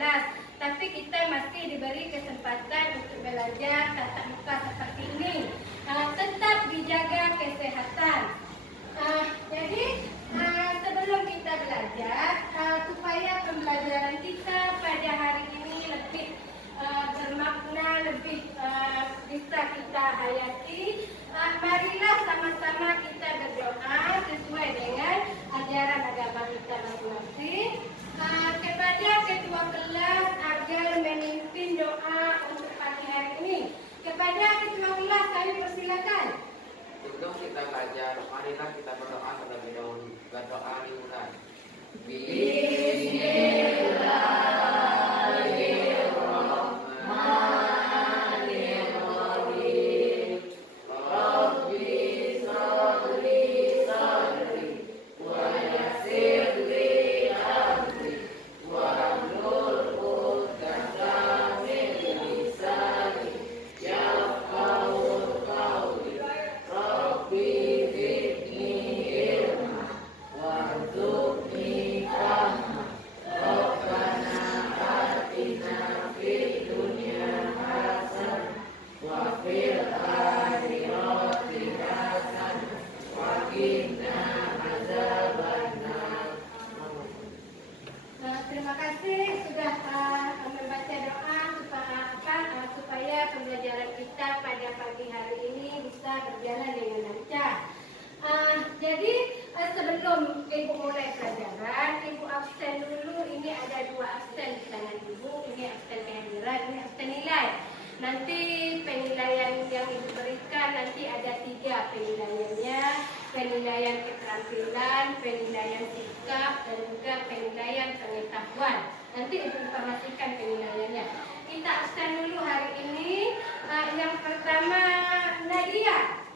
kelas. Tapi kita masih diberi kesempatan untuk belajar tatap muka seperti ini. Tetap dijaga kesehatan. Jadi sebelum kita belajar, supaya pembelajaran kita pada hari ini lebih bermakna, lebih bisa kita hayati, marilah sama-sama kita berdoa sesuai dengan ajaran agama kita masing-masing. Kepada ketua kelas agar memimpin doa untuk pagi hari ini. Kepada ketua kelas kami persilakan. Sebelum kita belajar, marilah kita berdoa terlebih dahulu. Berdoa dimulai. Terima kasih sudah membaca doa supaya pembelajaran kita pada pagi hari ini bisa berjalan dengan lancar. Jadi sebelum Ibu mulai pelajaran, Ibu absen dulu. Ini ada 2 absen di tangan Ibu. Ini absen kehadiran, ini absen nilai. Nanti penilaian yang Ibu berikan nanti ada 3 penilaiannya. Penilaian keterampilan, penilaian sikap, dan juga penilaian pengetahuan. Nanti Ibu informasikan penilaiannya. Kita absen dulu hari ini. Yang pertama Nadia,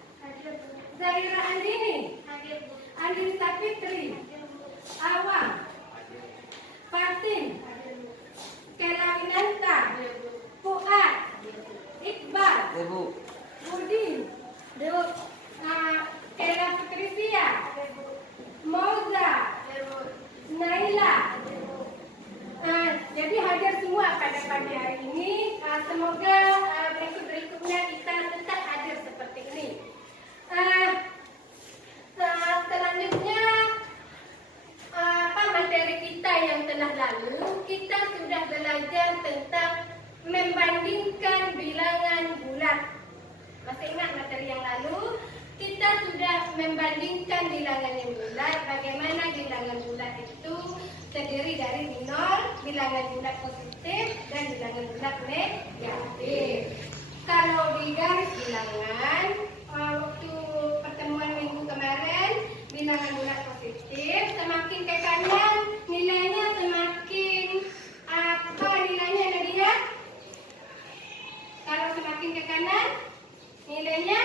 Zahira Andini, Andini Sapitri, Awang, Fatin, Kela Winanta, Fuad, Iqbal, Budi, Kela Patricia, Moza, Naila. Jadi hadir semua pada pagi hari ini. Semoga berikut-berikutnya kita tetap hadir seperti ini. Selanjutnya materi kita yang telah lalu, kita sudah belajar tentang membandingkan bilangan bulat. Masih ingat materi yang lalu? Kita sudah membandingkan bilangan yang bulat. Bagaimana bilangan bulat itu terdiri dari nol, bilangan bulat positif, dan bilangan bulat negatif. Kalau di garis bilangan, waktu pertemuan minggu kemarin, bilangan bulat positif, semakin ke kanan nilainya semakin apa nilainya Nadia? Kalau semakin ke kanan nilainya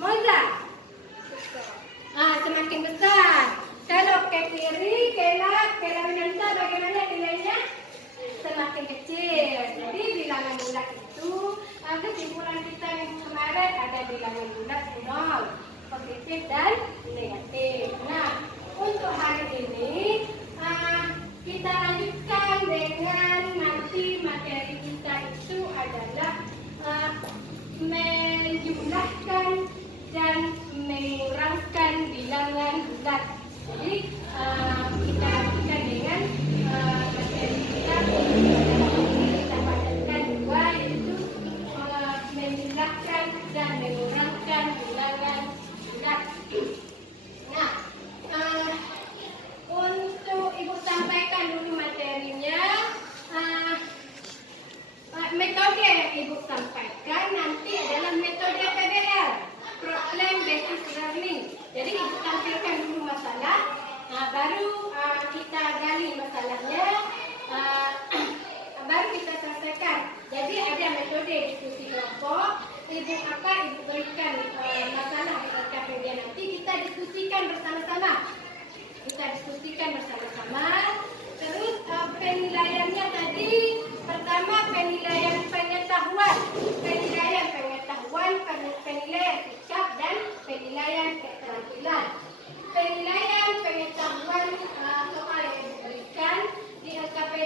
Moza? Semakin besar. Kalau ke kiri, Kela Winanta bagaimana nilainya? Semakin kecil. Jadi bilangan bulat itu kesimpulan kita minggu kemarin ada bilangan bulat 0, positif dan negatif. Nah, untuk hari ini kita lanjutkan dengan nanti materi kita itu adalah menjumlahkan dan mengurangkan bilangan bulat. Jadi kita lanjutkan dengan materi kita padatkan 2, yaitu menjumlahkan dan mengurangkan bilangan bulat. Nah, untuk Ibu sampaikan dulu materinya. Metode yang Ibu sampaikan nanti adalah metode PBL, Problem Based Learning. Jadi Ibu tampilkan dulu masalah, baru kita gali masalahnya, baru kita selesaikan. Jadi ada metode diskusi kelompok. Ibu berikan masalah di LKPD, nanti kita diskusikan bersama-sama. Terus penilaiannya tadi, pertama penilaian pengetahuan, penilaian sikap, dan penilaian keterampilan. Penilaian pengetahuan soal yang diberikan di LKPD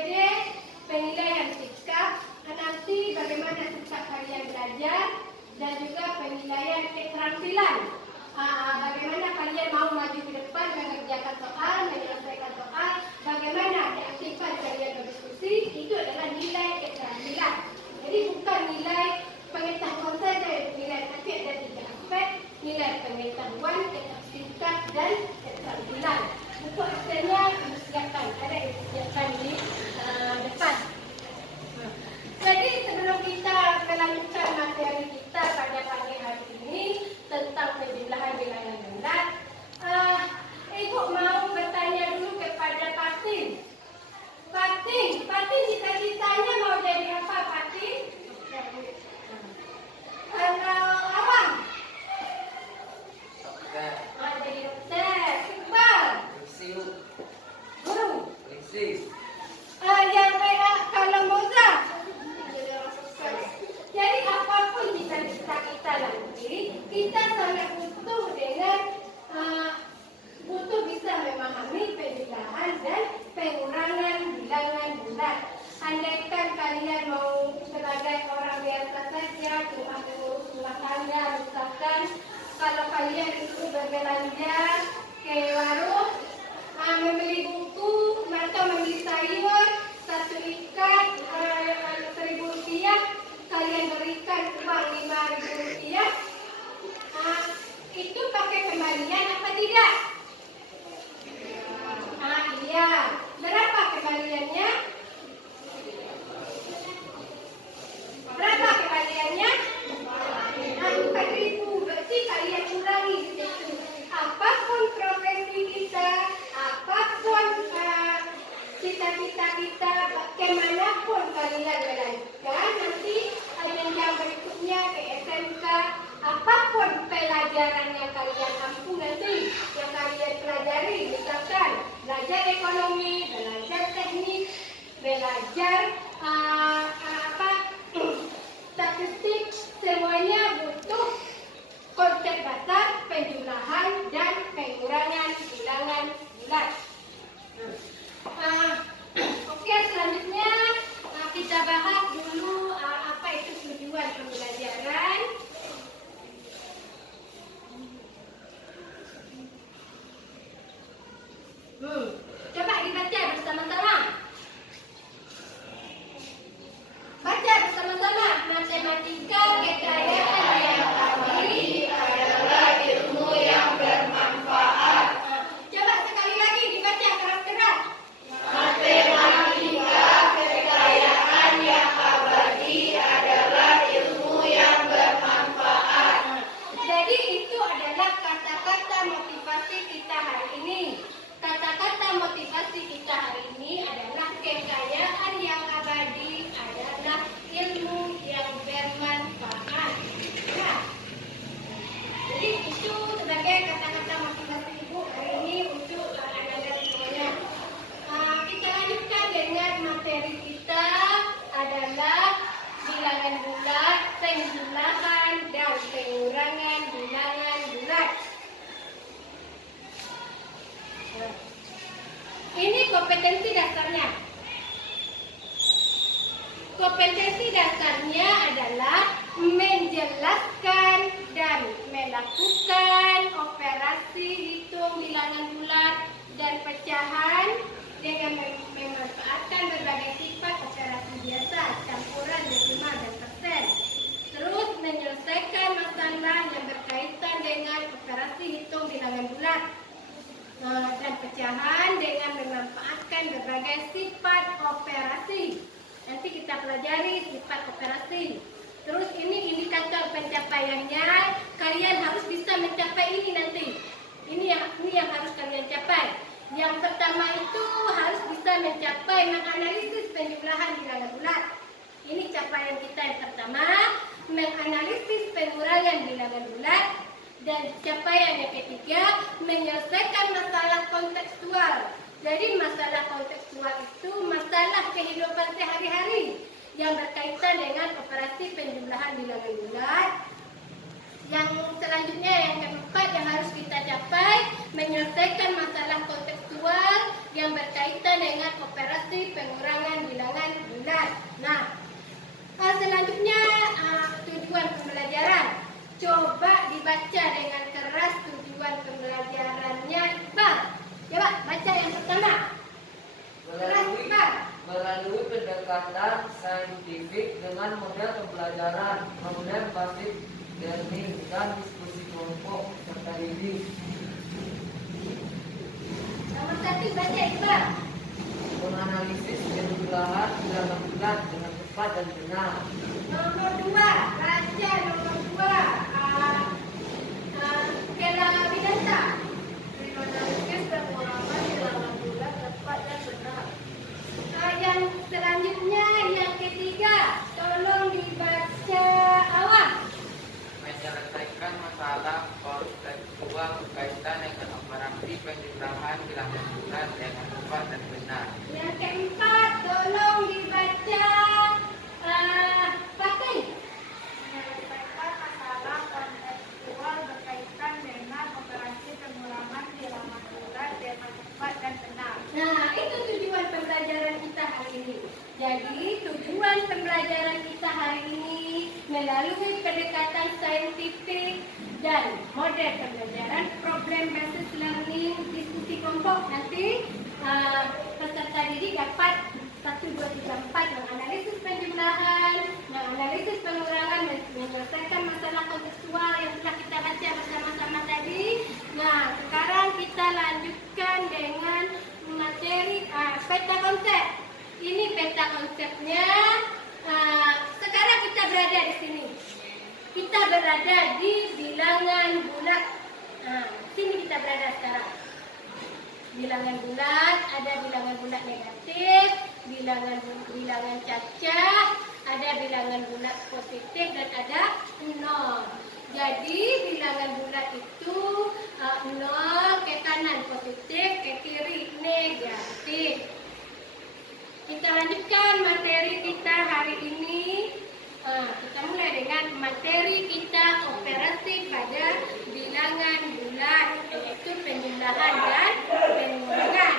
ada disediakan di depan. Jadi sebelum kita melanjutkan materi kita pada pagi hari ini tentang penjumlahan bilangan bulat, Ibu mau bertanya dulu kepada Patin. Patin cita-citanya mau jadi apa, Patin? Kalau Awang? Dokter, Jadi dokter. Iqbal? polisi, Guru? polisi, Yang kalau Moza? Jadi apapun cita-cita kita nanti, kita sangat butuh bisa memahami penjumlahan dan pengurangan bilangan bulat. Andaikan kalian mau sebagai orang biasa saja, cuma mengurus rumah tangga, misalkan kalau kalian itu berbelanja ke warung, membeli buku atau membeli sayur, satu ikat Rp1.000, kalian berikan uang Rp5.000, itu pakai kembalian apa tidak? Iya. Berapa kembaliannya? Berapa kembaliannya? 4.000. Berarti kalian kurangi di situ. Apapun profesi kita, apapun cita-cita kita, kemanapun kalian melanjutkan, nanti jenjang berikutnya ke SMK, apapun pelajaran yang kalian ampu nanti, yang kalian pelajari, misalkan belajar ekonomi, belajar teknik, belajar statistik, semuanya butuh konsep dasar penjumlahan dan pengurangan bilangan bulat. Oke, selanjutnya kita bahas dulu apa itu tujuan pembelajaran. Coba dibaca bersama-sama. Baca bersama-sama. Matematika kekayaan yang abadi adalah ilmu yang bermanfaat. Coba sekali lagi dibaca keras-keras. Matematika kekayaan yang abadi adalah ilmu yang bermanfaat. Jadi itu adalah kata-kata motivasi kita hari ini. Kata-kata motivasi kita hari ini adalah kekayaan yang abadi adalah ilmu yang bermanfaat. Ya. Jadi itu sebagai kata-kata motivasi Ibu hari ini untuk anak-anak semuanya. Kita lanjutkan dengan materi kita adalah bilangan bulat, penjumlahan dan pengurangan bilangan bulat. Ini kompetensi dasarnya. Kompetensi dasarnya adalah menjelaskan dan melakukan operasi hitung bilangan bulat dan pecahan dengan memanfaatkan berbagai sifat operasi biasa, campuran, desimal, dan persen. Terus menyelesaikan masalah yang berkaitan dengan operasi hitung bilangan bulat dan pecahan dengan memanfaatkan berbagai sifat operasi. Nanti kita pelajari sifat operasi. Terus ini indikator pencapaiannya. Kalian harus bisa mencapai ini nanti. Ini yang harus kalian capai. Yang pertama itu harus bisa mencapai menganalisis penjumlahan bilangan bulat. Ini capaian kita yang pertama, menganalisis pengurangan bilangan bulat. Dan capaian yang ketiga, menyelesaikan masalah kontekstual. Jadi masalah kontekstual itu masalah kehidupan sehari-hari yang berkaitan dengan operasi penjumlahan bilangan bulat. Yang selanjutnya yang keempat yang harus kita capai, menyelesaikan masalah kontekstual yang berkaitan dengan operasi pengurangan bilangan bulat. Nah, selanjutnya tujuan pembelajaran. Coba dibaca dengan keras tujuan pembelajarannya, Iqbal. Coba baca yang pertama. Keras, Iqbal. Melalui pendekatan saintifik dengan model pembelajaran, model basis learning dan diskusi kelompok serta didik. Nomor 1 baca, Iqbal. bulat dengan tepat dan benar. Nomor 2, baca nomor 2. Kela Winanta. Menganalisis pengulangan bilangan bulat tepat dan benar. Yang selanjutnya yang ketiga, tolong dibaca awal. Menyelesaikan masalah konseptual berkaitan dengan operasi penjumlahan bilangan bulat dengan tepat dan benar. Yang keempat, tolong dibaca Fatih. Menyelesaikan masalah kontekstual berkaitan dengan operasi pengulangan bilangan bulat dengan tepat dan benar. Nah, itu tujuan pembelajaran kita hari ini. Jadi, tujuan pembelajaran kita hari ini melalui pendekatan saintifik dan model pembelajaran problem based learning diskusi kelompok. Nanti peserta didik dapat 1, 2, 3, 4 menganalisis penjumlahan, menganalisis pengurangan, menyelesaikan masalah kontekstual yang telah kita baca bersama-sama tadi. Nah, sekarang kita lanjutkan dengan materi peta konsep. Ini peta konsepnya. Sekarang kita berada di sini. Kita berada di bilangan bulat. Sini kita berada sekarang. Bilangan bulat, ada bilangan bulat negatif, bilangan cacah, ada bilangan bulat positif dan ada 0. Jadi bilangan bulat itu 0 ke kanan positif, ke kiri negatif. Kita lanjutkan materi kita hari ini. Kita mulai dengan materi kita operasi pada bilangan bulat, yaitu penjumlahan dan pengurangan.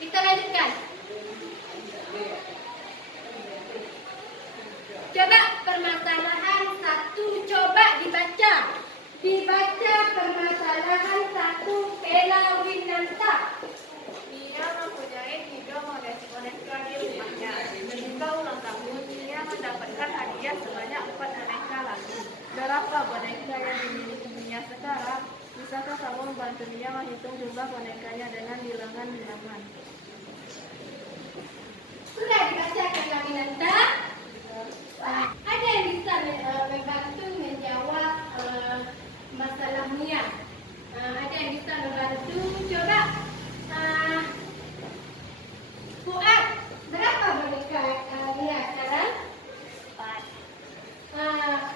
Kita lanjutkan. Coba permasalahan 1, coba dibaca. Dibaca permasalahan 1, Kela Winanta. Dia mempunyai 3 boneka di rumahnya. Ketika ulang tahun, dia mendapatkan hadiah sebanyak 4 boneka lagi. Berapa boneka yang dimilikinya sekarang? Bisakah kamu membantu dia menghitung jumlah bonekanya dengan bilangan-bilangan? Sudah dibaca Kela Winanta? Ada yang bisa membantu menjawab masalah Mia? Ada yang bisa membantu? Coba. Fuad, berapa boneka Mia sekarang? 4.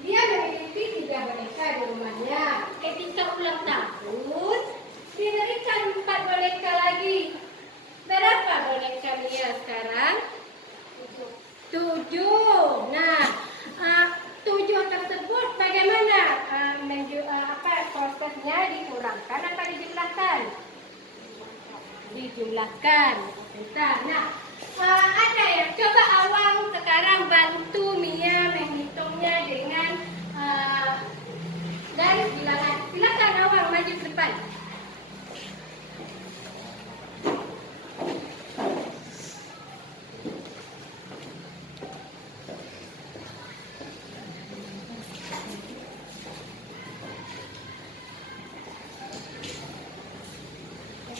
Dia memiliki 3 boneka di rumahnya. Ketika ulang tahun, diberikan 4 boneka lagi. Berapa boneka Mia sekarang? 7. Nah, 7 tersebut bagaimana prosesnya, dikurangkan atau dijumlahkan? Dijumlahkan. Bentar. Nah, ada ya. Coba Awang sekarang bantu Mia menghitungnya dengan garis bilangan. Silakan Awang maju ke depan.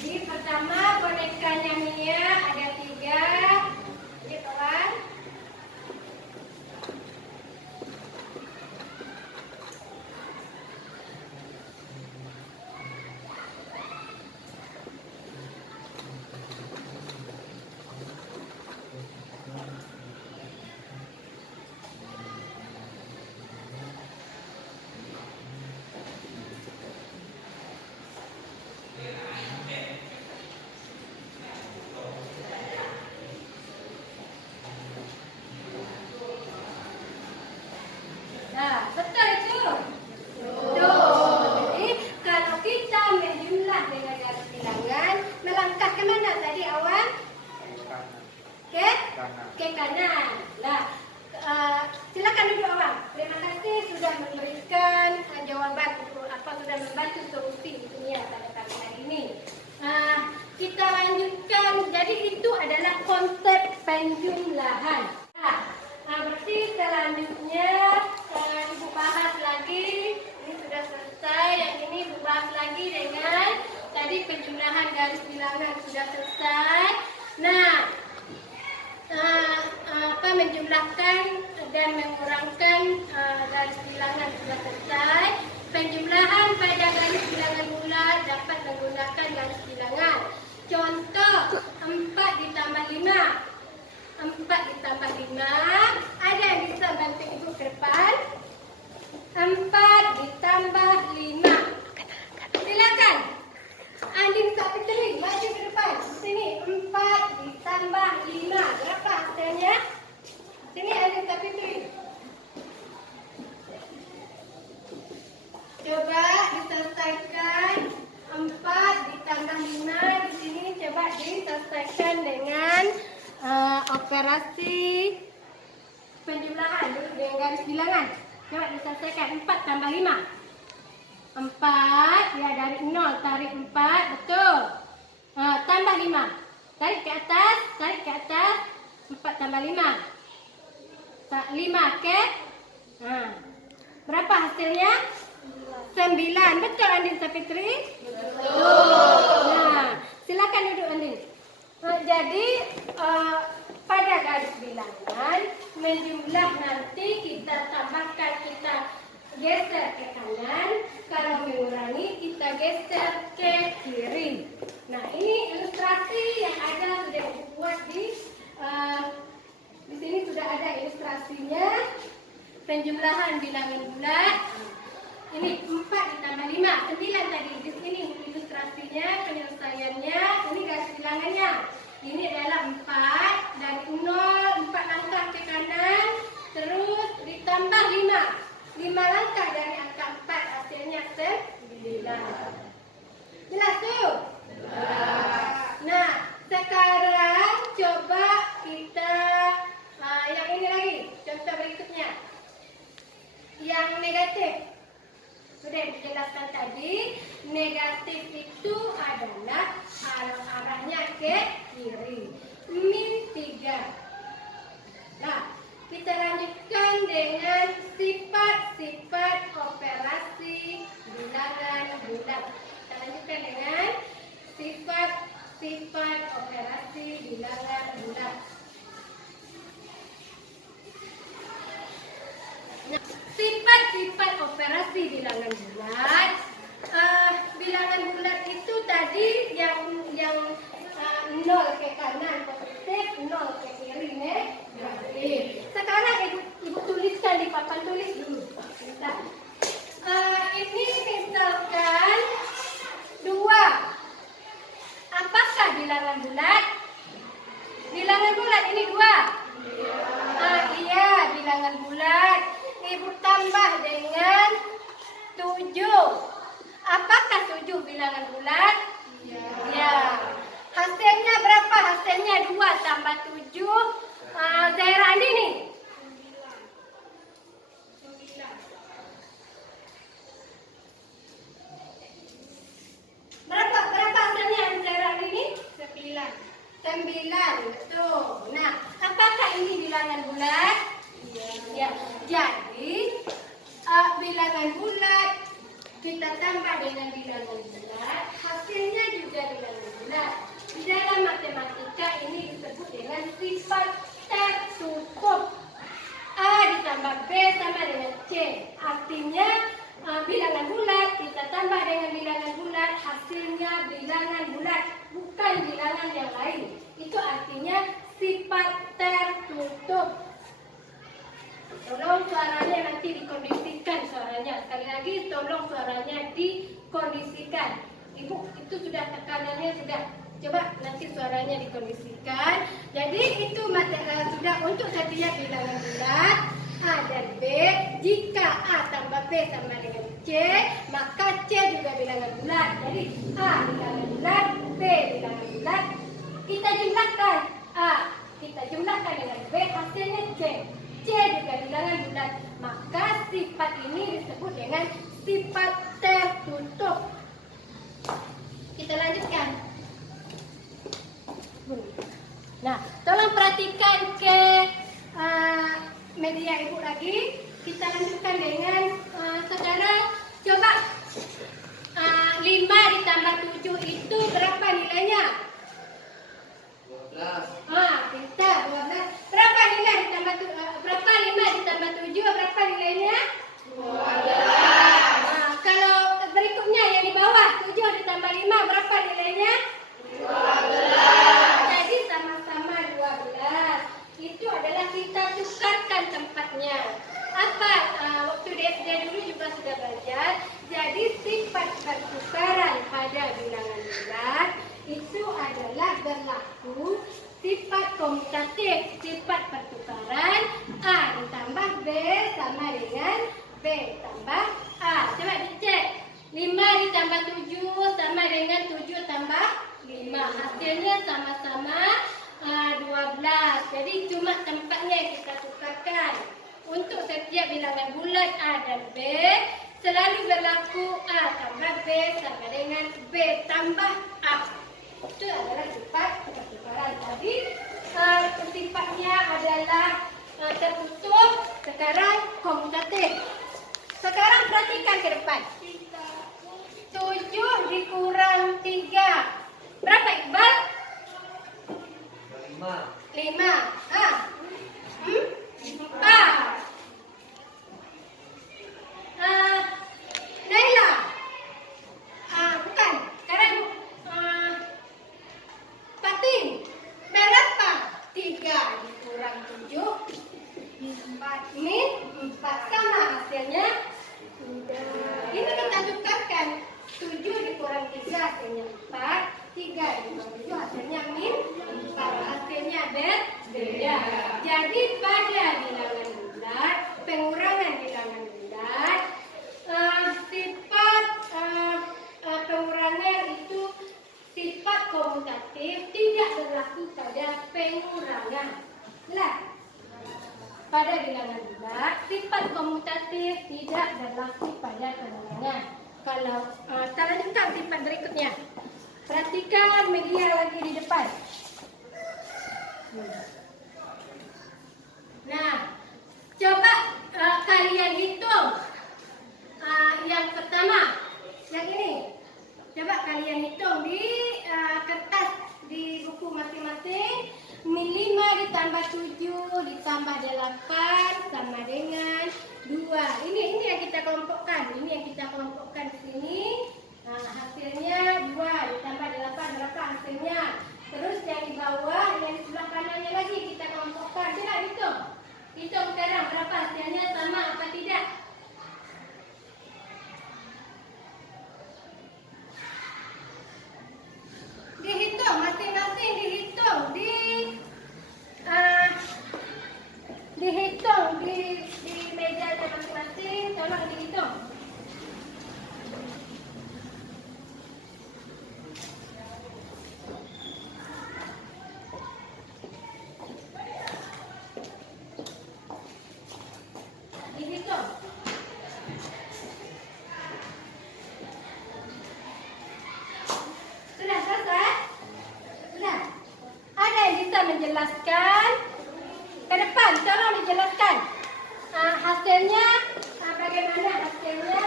Jadi pertama bonekanya Mia ada 3. Lihat Awang. Nah, betul itu. Betul. Jadi kalau kita menjumlah dengan garis bilangan, melangkah ke mana tadi Awang? Ke? Ke kanan. Nah, silakan duduk Awang. Terima kasih sudah memberikan jawaban untuk sudah membantu solusi dunia pada kali ini. Kita lanjutkan. Jadi itu adalah konsep penjumlahan. Berarti selanjutnya Ibu bahas lagi. Ini sudah selesai. Yang ini Ibu bahas lagi dengan tadi penjumlahan garis bilangan sudah selesai. Nah, menjumlahkan dan mengurangkan garis bilangan sudah selesai. Penjumlahan pada garis bilangan bulat dapat menggunakan garis bilangan. Contoh 4 ditambah 5. 4 ditambah 5. Ada yang bisa bantu ibu ke depan? 4 ditambah 5. Silakan. Andin Sapitri, maju ke depan. Sini 4 ditambah 5. Berapa hasilnya? Sini Andin Sapitri. Coba diselesaikan 4 ditambah 5. Di sini coba diselesaikan dengan operasi penjumlahan dulu dengan garis bilangan. Coba diselesaikan 4 tambah 5. 4 ya dari 0 tarik 4 betul. Tambah 5. Tarik ke atas, 4 tambah 5. 5 ke. Berapa hasilnya? 9. Betul Andin Sapitri? Betul. Nah, silakan duduk Andin. Jadi pada garis bilangan menjumlah nanti kita tambahkan, kita geser ke kanan. Kalau mengurangi kita geser ke kiri. Nah ini ilustrasi yang ada sudah dibuat di sini sudah ada ilustrasinya. Penjumlahan bilangan bulat. Ini 4 ditambah 5, 9 tadi. Di sini ilustrasinya, penyelesaiannya, ini garis bilangannya. Ini adalah 4 dari 0, 4 langkah ke kanan, terus ditambah 5. 5 langkah dari angka 4, hasilnya 9. Jelas tuh? Nah, sekarang coba kita yang ini lagi, contoh berikutnya. Yang negatif. Sudah dijelaskan tadi, negatif itu adalah arahnya ke kiri. Min 3. Nah, kita lanjutkan dengan sifat-sifat operasi bilangan bulat. Kita lanjutkan dengan sifat-sifat operasi bilangan bulat. Nah, sifat-sifat operasi bilangan bulat. Bilangan bulat itu tadi yang 0 ke kanan positif, 0 ke kiri negatif. Sekarang ibu tuliskan di papan tulis dulu. Ini misalkan 2. Apakah bilangan bulat? Bilangan bulat ini 2. Iya, bilangan bulat. Ibu tambah dengan 7. Apakah 7 bilangan bulat? Ya. Hasilnya berapa? Hasilnya 2 tambah 7. Zaira Andi nih. 9. Berapa hasilnya Zaira Andi nih? 9. 9, betul. Nah, apakah ini bilangan bulat? Ya. Jadi bilangan bulat kita tambah dengan bilangan bulat, hasilnya juga bilangan bulat. Di dalam matematika ini disebut dengan sifat tertutup. A ditambah B sama dengan C. Artinya bilangan bulat kita tambah dengan bilangan bulat, hasilnya bilangan bulat, bukan bilangan yang lain. Itu artinya sifat tertutup. Tolong suaranya nanti dikondisikan suaranya. Sekali lagi tolong suaranya dikondisikan. Ibu itu sudah tekanannya sudah. Coba nanti suaranya dikondisikan. Jadi itu sudah untuk setiap bilangan bulat A dan B. Jika A tambah B sama dengan C, maka C juga bilangan bulat. Jadi A bilangan bulat, B bilangan bulat. Kita jumlahkan A, kita jumlahkan dengan B, hasilnya C. C juga bilangan bulat. Maka sifat ini disebut dengan sifat tertutup. Kita lanjutkan. Nah, tolong perhatikan ke media ibu lagi. Kita lanjutkan dengan sekarang coba 5 ditambah 7 itu berapa nilainya? 12. Pintar 12. Berapa nilai ditambah berapa 5 ditambah 7? Berapa nilainya? 12. Kalau berikutnya yang di bawah 7 ditambah 5 berapa nilainya? 12. Jadi sama-sama 12. Itu adalah kita tukarkan tempatnya. Apa waktu di SD dulu juga sudah belajar. Jadi sifat pertukaran pada bilangan bulat itu adalah berlaku sifat komutatif. Sifat pertukaran A ditambah B sama dengan B tambah A. Coba dicek. 5 ditambah 7 sama dengan 7 tambah 5. Hasilnya sama-sama 12. Jadi cuma tempatnya yang kita tukarkan. Untuk setiap bilangan bulat A dan B selalu berlaku A tambah B sama dengan B tambah A. Itu adalah sifat pertukaran. Jadi sifatnya adalah tertutup, sekarang komutatif. Sekarang perhatikan ke depan. 7 dikurang 3. Berapa Iqbal? 5. 4. Naila. Bukan. Sekarang Fatin. Berapa? 3 dikurang 7. 4 min 4 sama hasilnya. Ini kita tukarkan. 7 dikurang 3 hasilnya 4. 3 dikurang 7 hasilnya min 4. Hasilnya beda. Jadi pada bilangan bulat, pengurangan bilangan bulat, sifat pengurangan itu sifat komutatif, tidak berlaku pada pengurangan. Lah, pada bilangan bulat, sifat komutatif tidak berlaku pada pengurangan. Kalau lanjutkan sifat berikutnya. Perhatikan media lagi di depan. Nah, coba kalian hitung yang pertama, yang ini. Coba kalian hitung di kertas di buku masing-masing. 5 ditambah 7 ditambah 8 sama dengan 2. Ini yang kita kelompokkan. Ini yang kita kelompokkan di sini. Hasilnya 2 ditambah 8 berapa hasilnya? Terus yang di bawah, yang di sebelah kanannya lagi kita kelompokkan. Coba hitung. Hitung sekarang berapa hasilnya, sama apa tidak? Dihitung, masing-masing dihitung. Dihitung di mejanya masing-masing. Tolong dihitung. Sudah selesai? Sudah. Ada yang bisa menjelaskan? Ke depan, tolong dijelaskan. Hasilnya, bagaimana hasilnya?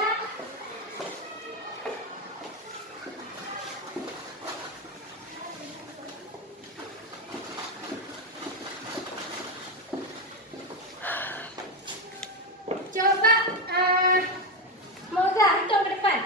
Coba, Moza, hitung ke depan.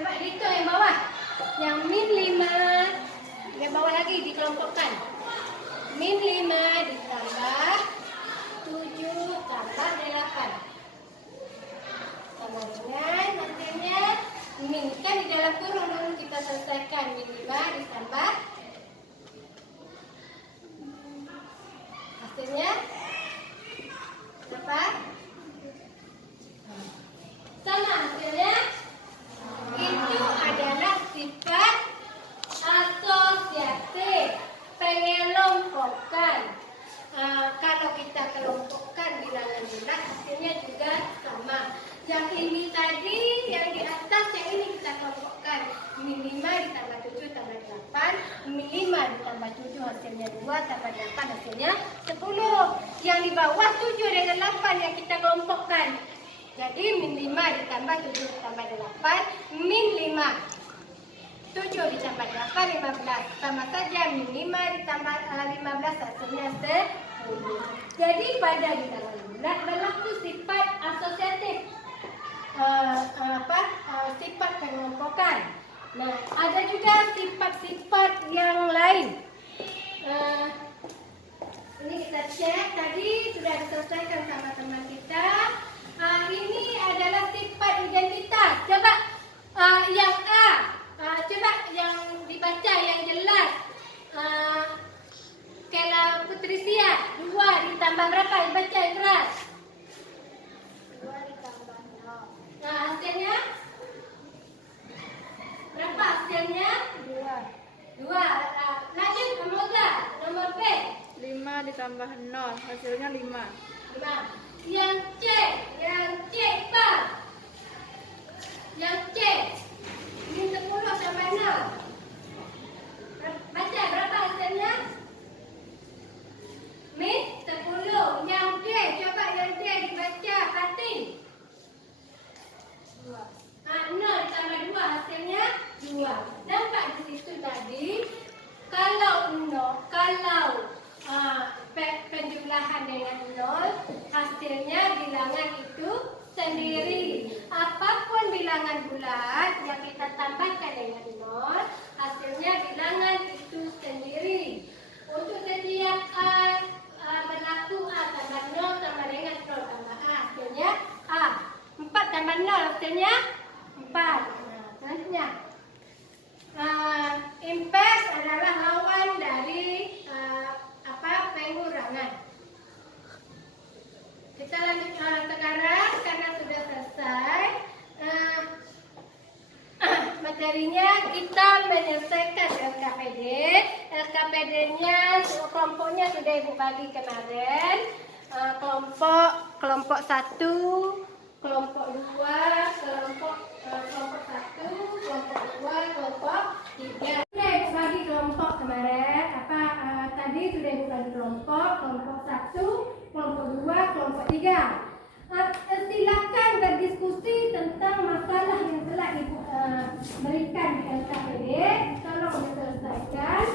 Coba hitung yang bawah. Yang min 5. Yang bawah lagi dikelompokkan. Min 5 ditambah 7 tambah 8. Sama dengan hasilnya min. Kan di dalam kurung dulu kita selesaikan. Min 5 ditambah. Hasilnya berapa? Sama hasilnya 8. Min 5 ditambah 7 hasilnya 2, tambah 8 hasilnya 10. Yang di bawah 7 dengan 8 yang kita kelompokkan. Jadi min 5 ditambah 7 ditambah 8, min 5. 7 ditambah 8, 15. Sama saja min 5 ditambah 15 hasilnya 10. Jadi pada bilangan bulat berlaku sifat asosiatif. Sifat pengelompokan. Nah, ada juga sifat-sifat yang lain. Ini kita cek tadi sudah diselesaikan sama teman kita. Ini adalah sifat identitas. Coba yang A, coba yang dibaca yang jelas. Kalau Patricia 2 ditambah berapa? Dibaca yang keras. 2 ditambah 0. Nah, hasilnya berapa hasilnya? 2. 2. Lanjut nomor B. 5 ditambah 0, hasilnya 5. 5. Yang C apa? Yang C. Ini 10 tambah 0. Baca berapa hasilnya? Min 10. Yang D, coba yang D dibaca Fatin. 2. 0 ditambah 2 hasilnya 2. Nampak di situ tadi kalau penjumlahan dengan 0 hasilnya bilangan itu sendiri. Apapun bilangan bulat yang kita tambahkan dengan 0 hasilnya bilangan itu sendiri. Untuk setiap berlaku A tambah 0 sama dengan 0 tambah A hasilnya A. 4 tambah 0 hasilnya 4. Nah, selanjutnya impas adalah lawan dari pengurangan. Kita lanjut sekarang karena sudah selesai materinya. Kita menyelesaikan LKPD. LKPD-nya kelompoknya sudah Ibu bagi kemarin. Kelompok 1, kelompok 2, kelompok 1, kelompok 2, kelompok 3. Sudah Ibu bagi kelompok kemarin. Tadi sudah Ibu bagi kelompok 1, kelompok 2, kelompok 3. Silakan berdiskusi tentang masalah yang telah Ibu berikan di LKPD. Tolong diselesaikan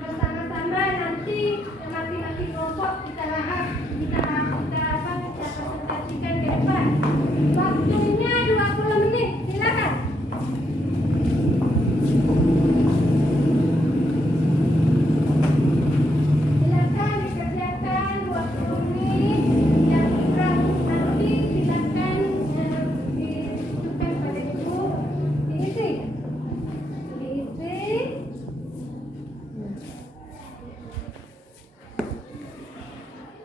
bersama-sama. Nanti masing-masing kelompok kita bahas, kita presentasikan ke depan. Waktunya 20 menit. Silakan. Silakan dikerjakan 20 menit. Yang kurang nanti silakan ditunjukkan pada Ibu. Diisi.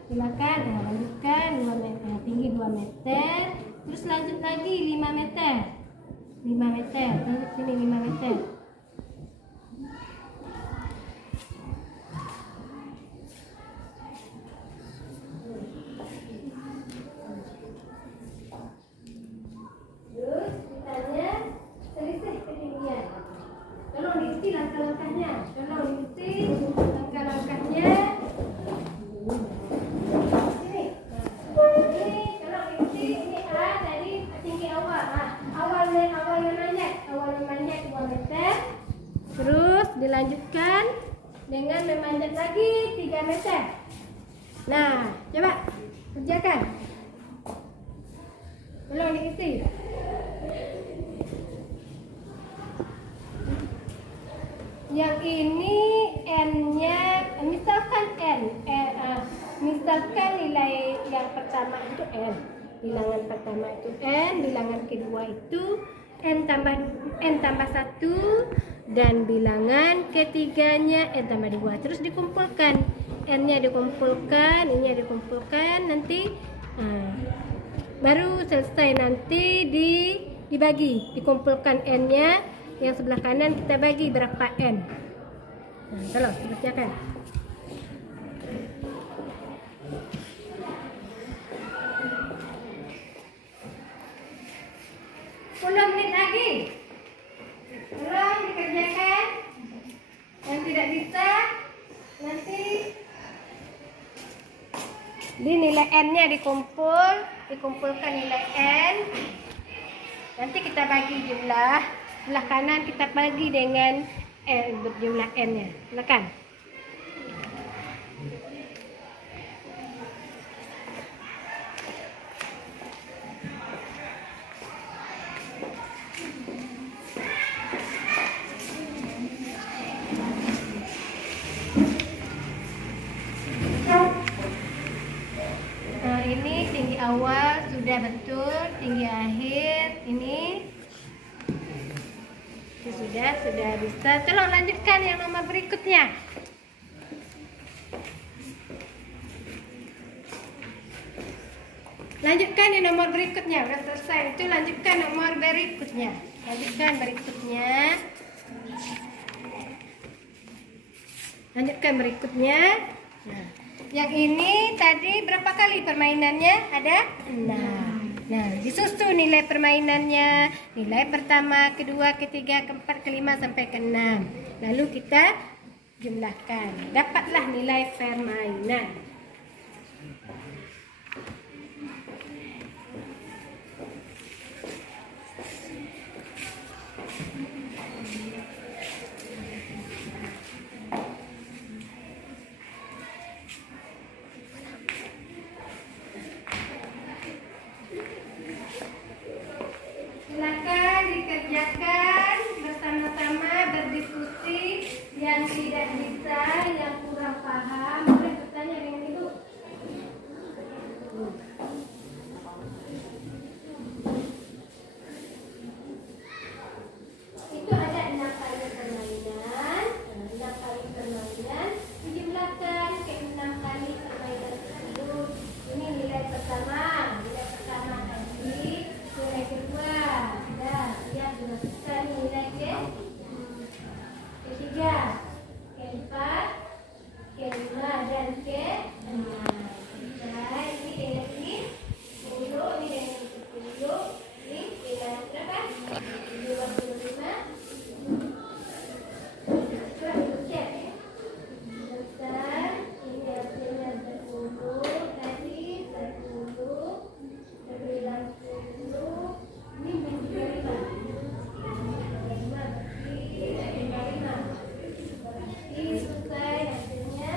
Silakan lanjutkan 2 meter, tinggi 2 meter, terus lanjut lagi 5 meter. 5 meter, lanjut sini 5 meter. Terus ditanya selisih ketinggian. Tolong diisi langkah-langkahnya. Tolong diisi langkah-langkahnya. Ini A dari tinggi awal. Awalnya manjat 2 meter. Terus dilanjutkan dengan memanjat lagi 3 meter. Nah, coba kerjakan. Tolong diisi. Yang ini N-nya, misalkan nilai yang pertama itu N, bilangan pertama itu N, bilangan kedua itu N tambah 1, dan bilangan ketiganya N tambah 2. Terus dikumpulkan, N-nya dikumpulkan, ini dikumpulkan, nanti baru selesai. Nanti dibagi, dikumpulkan N-nya, yang sebelah kanan kita bagi berapa N. Tolong dikerjakan. 10 menit lagi. Tolong dikerjakan. N-nya dikumpulkan nilai N. Nanti kita bagi jumlah. Sebelah kanan kita bagi dengan jumlah N-nya. Silakan. Ini tinggi awal sudah betul, tinggi akhir ini sudah bisa. Tolong lanjutkan yang nomor berikutnya. Lanjutkan yang nomor berikutnya. Sudah selesai. Itu lanjutkan nomor berikutnya. Lanjutkan berikutnya. Lanjutkan berikutnya. Nah, yang ini tadi berapa kali permainannya? Ada 6. Nah, disusun nilai permainannya. Nilai pertama, kedua, ketiga, keempat, kelima sampai ke-6. Lalu kita jumlahkan. Dapatlah nilai permainan. Silakan dikerjakan bersama-sama, berdiskusi. Yang tidak bisa, yang kurang paham, boleh bertanya dengan ibu. Itu ada 6 kali permainan. 6 kali permainan dijumlahkan ke 6 kali permainan tersebut. Ini nilai pertama. Nilai pertama tadi. Nilai kedua. Dah, siap dimasukkan nilai ketiga, keempat, kelima dan keenam. Nah, ini dengan ini 10, ini dengan 10, ini dengan berapa? 25. Siap ya? Besar, ini hasilnya 10, tadi 10, 90, ini juga 5. Selesai hasilnya.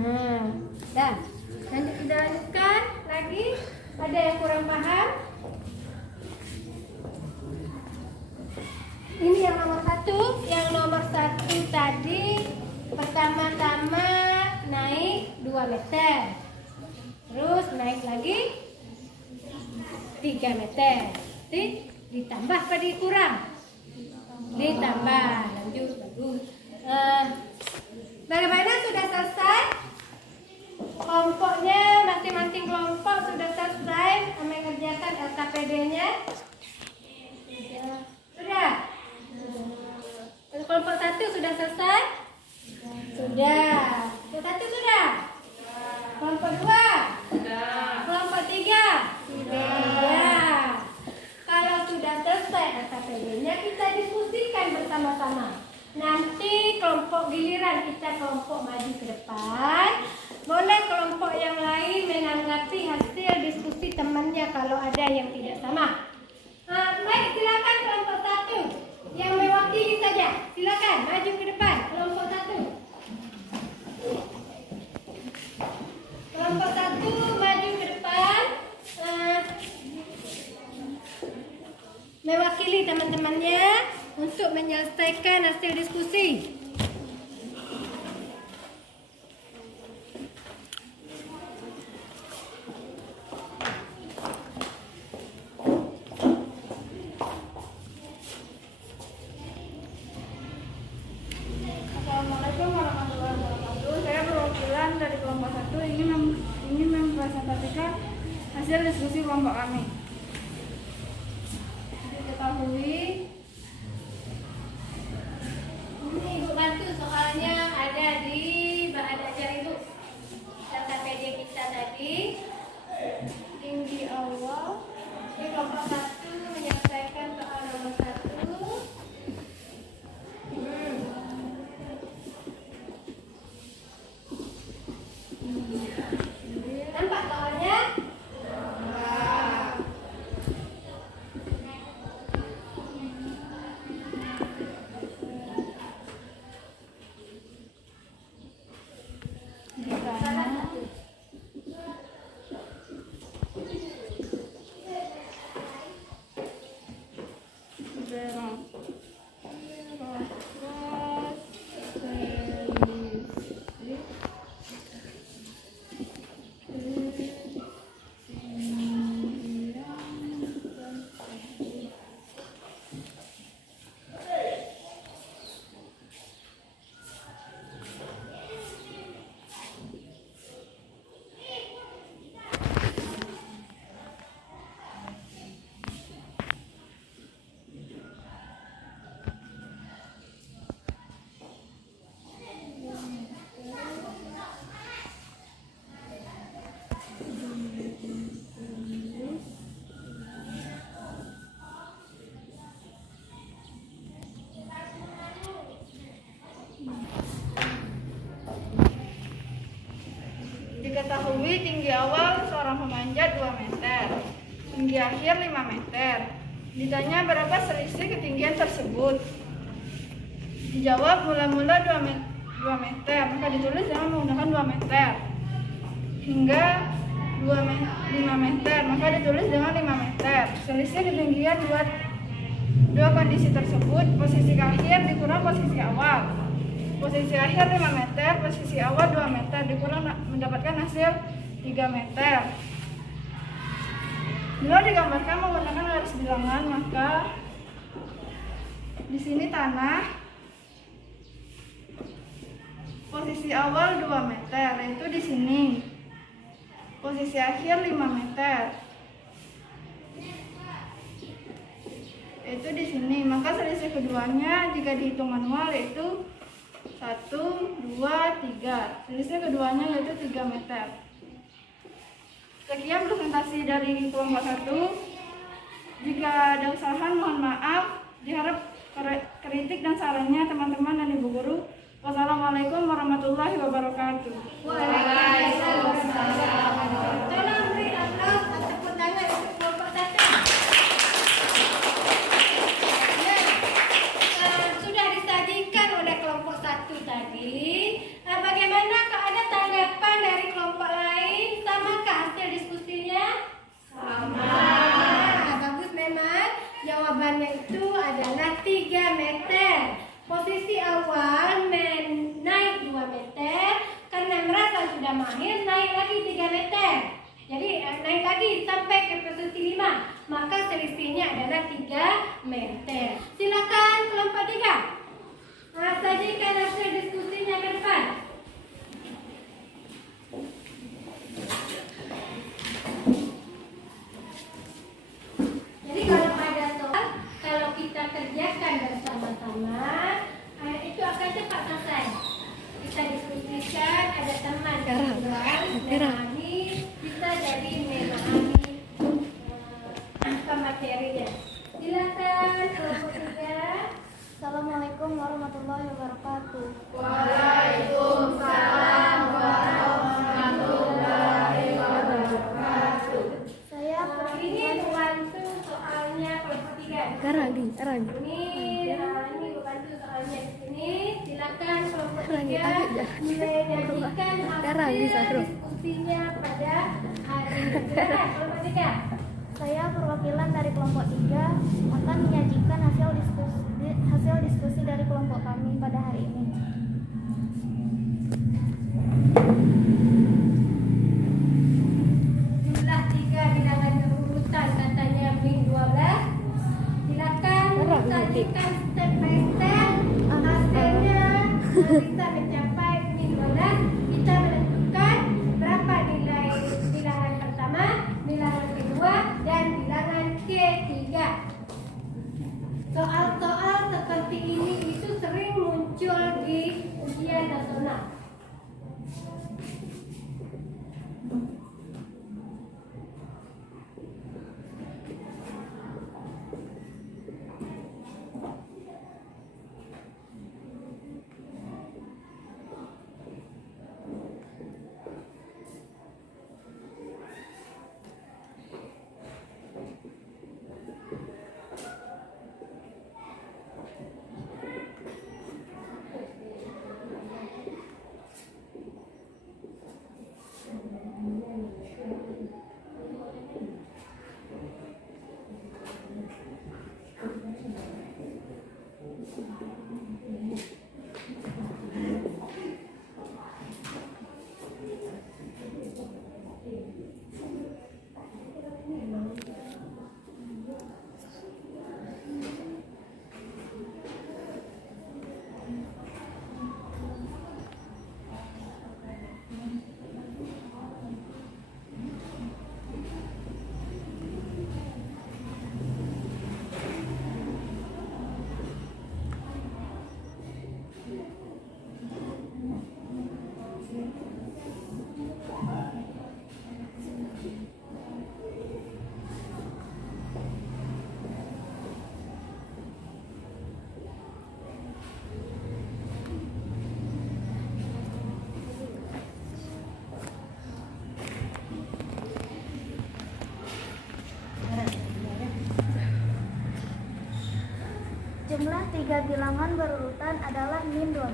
Nah, dah. Kita lanjutkan lagi. Ada yang kurang paham? Ini yang nomor 1. Yang nomor 1 tadi pertama-tama naik 2 meter. Terus naik lagi 3 meter. Ditambah apa dikurang? Ditambah. Lanjut, bagus. Bagaimana, sudah selesai? Kelompoknya, masing-masing kelompok sudah selesai mengerjakan LKPD-nya? Sudah? Kelompok 1 sudah selesai? Sudah. Kelompok 1 sudah? Kelompok 2? Kelompok 3? Sudah. Kalau sudah selesai LKPD-nya, kita diskusikan bersama-sama. Nanti kelompok giliran kita kelompok maju ke depan. Boleh kelompok yang lain menanggapi hasil diskusi temannya kalau ada yang tidak sama. Baik, silakan kelompok 1 yang mewakili saja. Silakan maju ke depan. Kelompok 1. Kelompok 1 maju ke depan. Mewakili teman-temannya untuk menyelesaikan hasil diskusi. Assalamualaikum warahmatullahi wabarakatuh. Saya perwakilan dari kelompok 1 ingin mempresentasikan hasil diskusi kelompok kami. Diketahui, Ini Ibu bantu soalnya ada di bahan ajar Ibu. LKPD kita tadi. tinggi awal Di kelompok 1 menyelesaikan soal nomor 1. Diketahui tinggi awal seorang pemanjat 2 meter, tinggi akhir 5 meter. Ditanya berapa selisih ketinggian tersebut. Dijawab mula-mula 2 meter, maka ditulis dengan menggunakan 2 meter. Hingga 5 meter, maka ditulis dengan 5 meter. Selisih ketinggian dua kondisi tersebut, posisi akhir dikurang posisi awal. Posisi akhir 5 meter, posisi awal 2 meter, dikurang mendapatkan hasil 3 meter. Bila digambarkan menggunakan garis bilangan, maka di sini tanah, posisi awal 2 meter, yaitu di sini. Posisi akhir 5 meter, yaitu di sini. Maka selisih keduanya jika dihitung manual yaitu 1, 2, 3. Selisih keduanya yaitu 3 meter. Sekian presentasi dari kelompok 1. Jika ada kesalahan mohon maaf. Diharap kritik dan sarannya teman-teman dan ibu guru. Wassalamualaikum warahmatullahi wabarakatuh. Waalaikumsalam. Tolong beri aplaus atau tepuk tangan untuk kelompok 1. Sudah disajikan oleh kelompok 1 tadi. Bagaimana kalau ada tanggapan dari kelompok lain? Samakah hasil diskusinya? Sama. Bagus memang. Jawabannya itu adalah 3 meter. Posisi awal naik 2 meter. Karena merasa sudah mahir, naik lagi 3 meter. Jadi naik lagi sampai ke posisi 5. Maka selisihnya adalah 3 meter. Silakan kelompok 3. Sajikan hasil diskusinya ke depan. Jadi kalau ada soal, kalau kita kerjakan bersama-sama, itu akan cepat selesai. Kita diskusikan, ada teman memahami, bisa jadi memahami materinya. Silakan kelompok 3. Assalamualaikum warahmatullahi wabarakatuh. Waalaikumsalam warahmatullahi wabarakatuh. Saya Ini membantu soalnya kelompok 3. Ini membantu soalnya di sini. Silakan kelompok 3 menyajikan hasil diskusinya pada hari ini. Silakan kelompok 3. Saya perwakilan dari kelompok 3 akan menyajikan hasil diskusi dari kelompok kami pada hari ini. Jumlah 3 bilangan berurutan katanya min 12. Silakan sajikan step by step hasilnya bisa mencapai min 12. Kita menentukan berapa nilai bilangan pertama, bilangan kedua, dan bilangan ketiga. Soal-soal seperti ini itu sering muncul di ujian nasional. Jumlah 3 bilangan berurutan adalah min 12.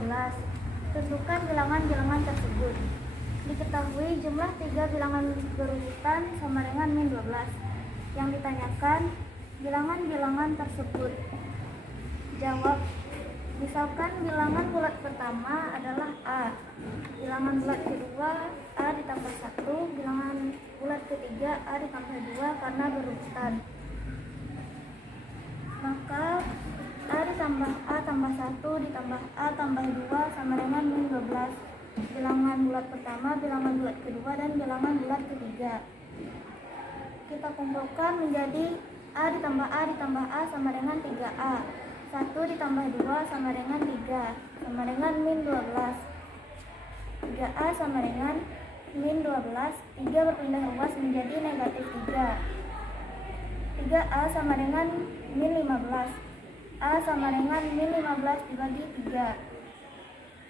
Tentukan bilangan-bilangan tersebut. Diketahui jumlah 3 bilangan berurutan sama dengan min 12. Yang ditanyakan, bilangan-bilangan tersebut. Jawab. Misalkan bilangan bulat pertama adalah A. Bilangan bulat kedua A ditambah 1. Bilangan bulat ketiga A ditambah 2 karena berurutan. Maka A ditambah A tambah 1 ditambah A tambah 2 sama dengan min 12. Bilangan bulat pertama, bilangan bulat kedua, dan bilangan bulat ketiga. Kita kumpulkan menjadi A ditambah A sama dengan 3A. 1 ditambah 2 sama dengan 3 sama dengan min 12. 3A sama dengan min 12. 3 berpindah ruas menjadi negatif 3. 3A sama dengan min 15. A sama dengan min 15 dibagi 3.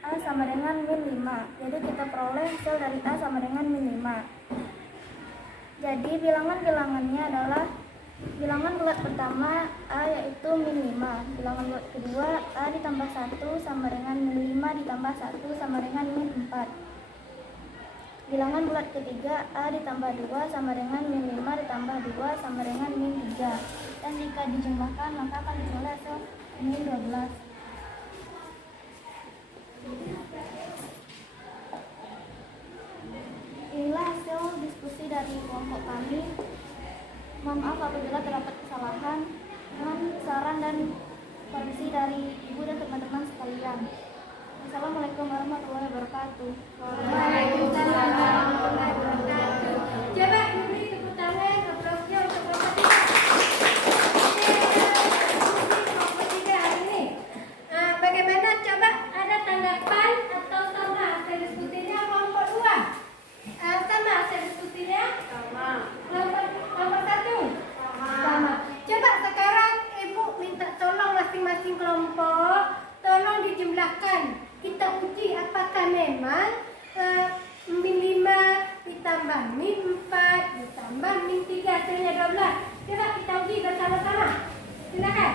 A sama dengan min 5. Jadi kita peroleh hasil dari A sama dengan min 5. Jadi bilangan-bilangannya adalah bilangan bulat pertama A yaitu min 5. Bilangan bulat kedua A ditambah 1 sama dengan min 5 ditambah 1 sama dengan min 4. Bilangan bulat ketiga A ditambah 2 sama dengan min 5 ditambah 2 sama dengan min 3. Dan jika dijumlahkan maka akan diperoleh hasil min 12. Inilah hasil diskusi dari kelompok kami. Mohon maaf apabila terdapat kesalahan. Mohon saran dan koreksi dari ibu dan teman-teman sekalian. Assalamualaikum warahmatullahi wabarakatuh. Waalaikumsalam warahmatullahi wabarakatuh. Coba beri tepuk tangan aplausnya untuk kelompok 3 hari ini. Bagaimana, coba ada tanggapan atau sama hasil diskusinya kelompok 2? Sama hasil diskusinya? Sama. Kelompok 1? Sama. Coba sekarang ibu minta tolong masing-masing kelompok, tolong dijumlahkan. Kita uji apakah memang min 5 ditambah min 4 ditambah min 3 hasilnya 12. Coba kita uji bersama-sama. Silakan.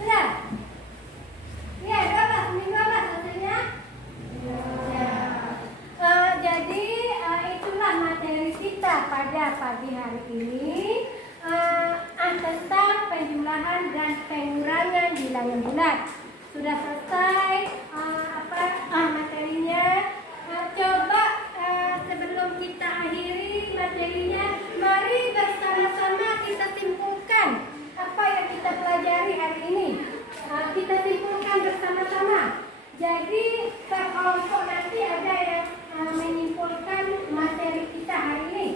Sudah? Ya, 12 min 12 hasilnya. Jadi itulah materi kita pada pagi hari ini tentang penjumlahan dan pengurangan bilangan bulat. Sudah selesai materinya. Coba sebelum kita akhiri materinya, mari bersama-sama kita simpulkan apa yang kita pelajari hari ini. Kita simpulkan bersama-sama. Jadi per kelompok nanti ada yang menyimpulkan materi kita hari ini.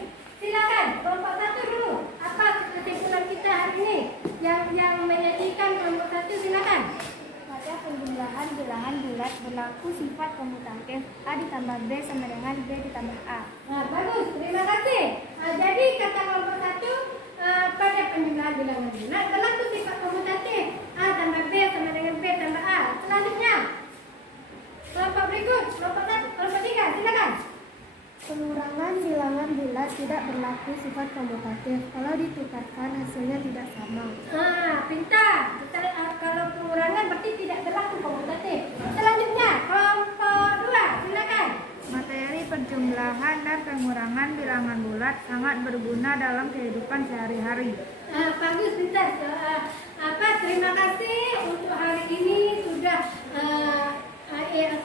Silakan kelompok 1 dulu. Apa kesimpulan kita hari ini? Yang menyajikan kelompok 1 silakan. Pada penjumlahan bilangan bulat berlaku sifat komutatif A ditambah B sama dengan B ditambah A. Nah, bagus. Terima kasih. Jadi kata kelompok 1 pada penjumlahan bilangan bulat berlaku sifat komutatif A tambah B sama dengan B tambah A. Selanjutnya kelompok berikut, kelompok 1, kelompok 3, silakan. Pengurangan bilangan bulat tidak berlaku sifat komutatif kalau ditukarkan hasilnya tidak sama. Pintar. Kalau pengurangan berarti tidak berlaku komutatif. Selanjutnya kelompok 2, silakan. Materi penjumlahan dan pengurangan bilangan bulat sangat berguna dalam kehidupan sehari-hari. Bagus, pintar. Terima kasih untuk hari ini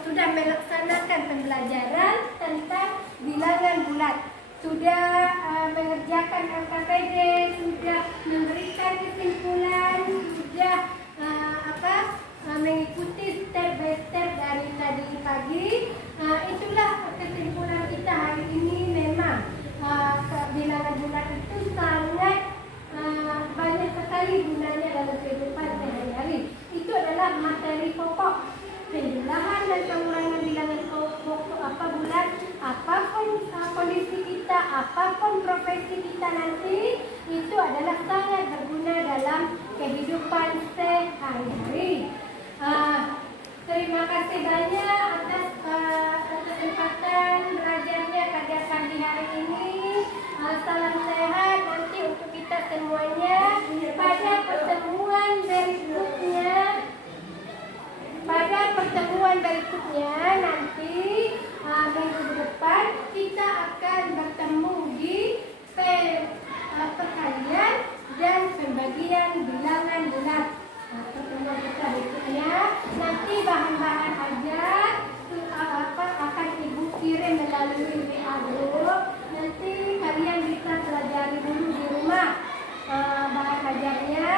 sudah melaksanakan pembelajaran tentang bilangan bulat. Sudah mengerjakan LKPD, sudah memberikan kesimpulan, sudah mengikuti step by step dari tadi pagi. Itulah kesimpulan kita hari ini. Memang bilangan bulat itu sangat banyak sekali gunanya dalam kehidupan sehari-hari. Itu adalah materi pokok penjumlahan dan pengurangan bilangan bulat. Apapun kondisi kita, apapun profesi kita nanti, itu adalah sangat berguna dalam kehidupan sehari-hari. Terima kasih banyak atas kesempatan belajarnya pada pagi hari ini. Salam sehat nanti untuk kita semuanya. Pada pertemuan berikutnya nanti minggu depan kita akan bertemu di perkalian dan pembagian bilangan bulat. Pertemuan kita berikutnya nanti bahan-bahan ajar akan ibu kirim melalui WA group. Nanti kalian bisa pelajari dulu di rumah bahan ajarnya.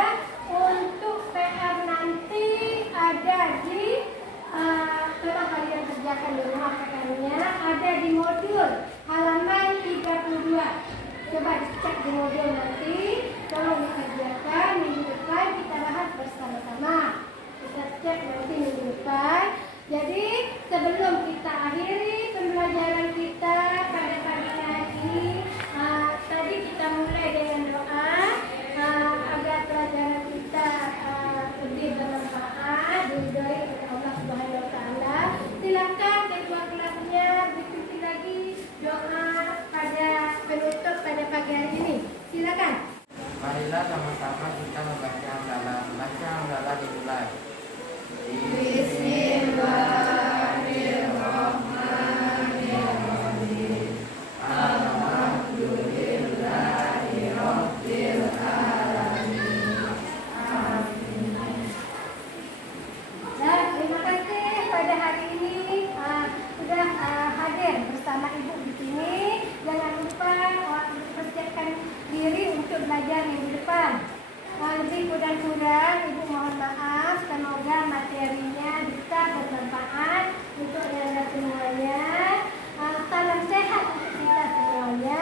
Untuk PR nanti ada di coba kalian kerjakan di rumah PR-nya, ada di modul halaman 32. Coba dicek di modul nanti, tolong dikerjakan. Minggu depan kita bahas bersama-sama. Kita cek nanti minggu depan. Jadi sebelum kita akhiri pembelajaran kita pada pagi hari ini, tadi kita mulai dengan doa agar pelajaran kita lebih bermanfaat, diridhoi oleh Allah Subhanahu wa taala. Silakan ketua kelasnya diikuti lagi doa pada penutup pada pagi hari ini. Silakan. Marilah sama-sama kita membaca hamdalah. Baca hamdalah dimulai. Terima kasih pada hari ini sudah hadir bersama ibu di sini. Jangan lupa persiapkan diri untuk belajar minggu depan. Lebih kurang ibu mohon maaf. Semoga materinya bisa bermanfaat untuk anda semuanya. Salam sehat untuk kita semuanya.